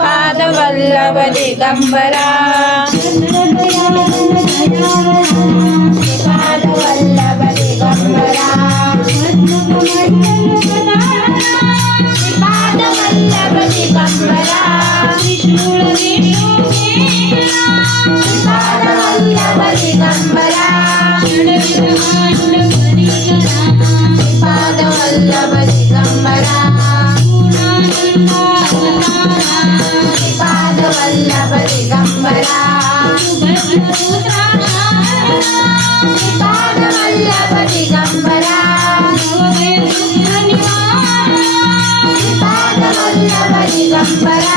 पादवल्लभ Digambara Vallabha Digambara Vallabha Digambara Vallabha Digambara.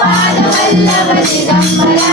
పాదవల్లవరి గమ్మరా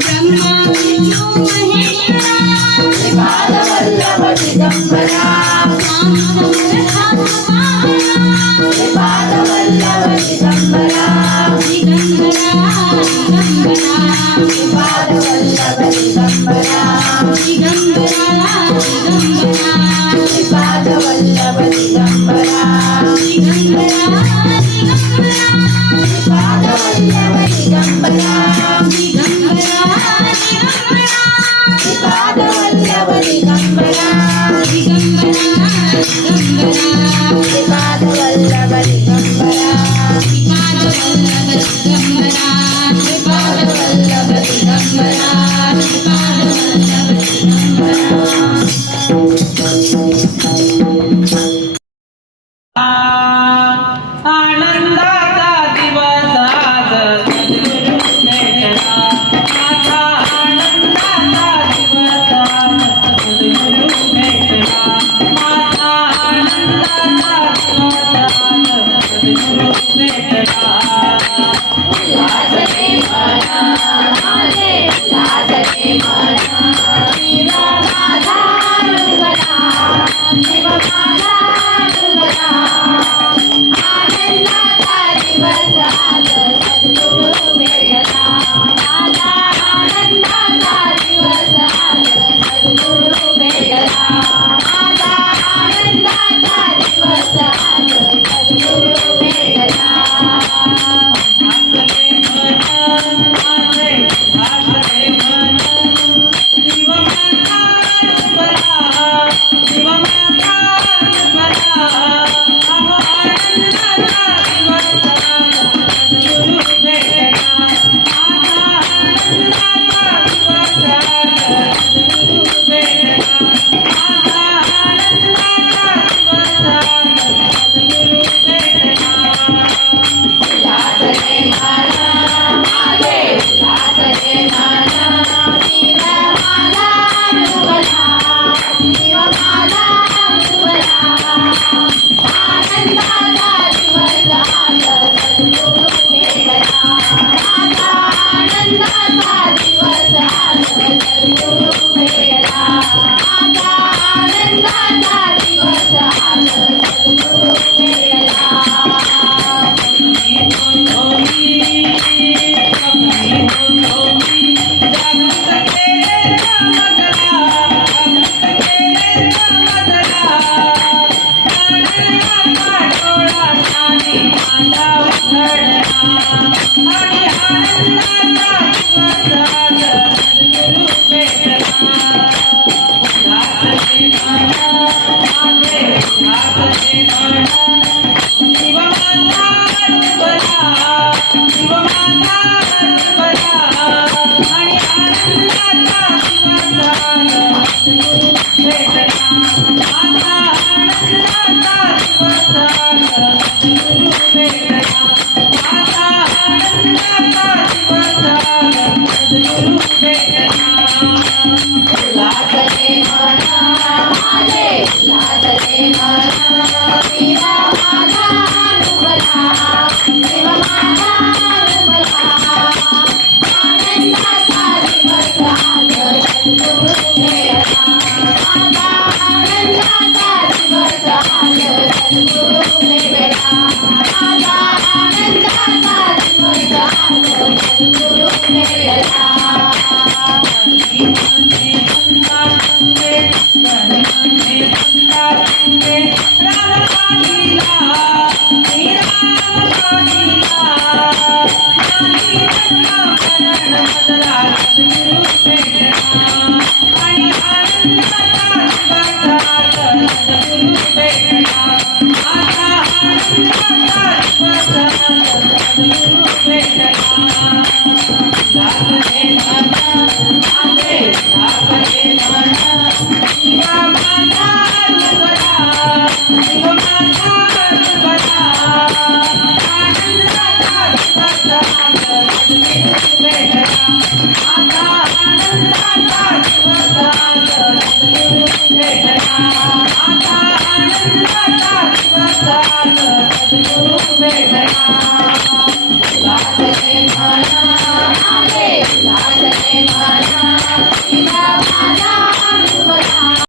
Brahma Yeah. Radha Radha